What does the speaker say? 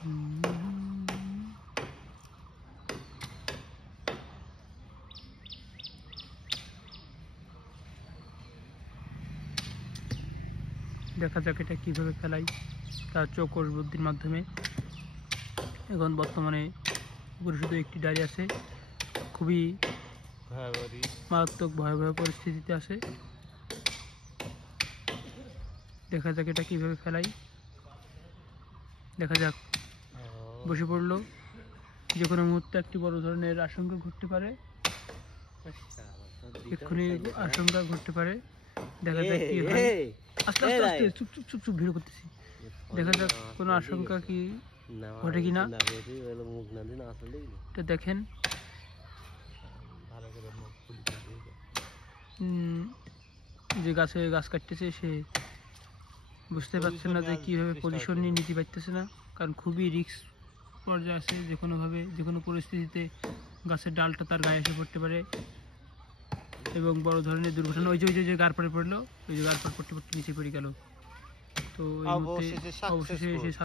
দেখা যাক এটা কিভাবে ফেলাই তার চৌকস বুদ্ধির মাধ্যমে। এখন বর্তমানে পুকুরে শুধু একটি ডালি আছে, খুবই মারাত্মক ভয়াবহ পরিস্থিতিতে আছে। দেখা যাক এটা কিভাবে ফেলাই। দেখা যাক, বসে পড়লো। যে কোনো মুহূর্তে একটি বড় ধরনের আশঙ্কা ঘটতে পারে, এক্ষুনি আশঙ্কা ঘটতে পারে। দেখা যাক কি হয়। আস্তে আস্তে আস্তে চুপ চুপ চুপ চুপ ভিড় করতেছি। দেখা যাক কোনো আশঙ্কা কি ঘটে কিনা। এটা দেখেন, যে গাছ কাটতেছে সে বুঝতে পারছে না যে কীভাবে পজিশন নিয়ে নিতে পারতেছে না, কারণ খুবই রিস্ক পর্যায়ে আছে। যে কোনোভাবে যে কোনো পরিস্থিতিতে গাছের ডালটা তার গায়ে এসে পড়তে পারে এবং বড় ধরনের দুর্ঘটনা। ওই যে গার পরে পড়লো, ওই যে গার পর পড়তে পড়তে নিচে পড়ে গেল। তো এই মুহূর্তে অবশেষে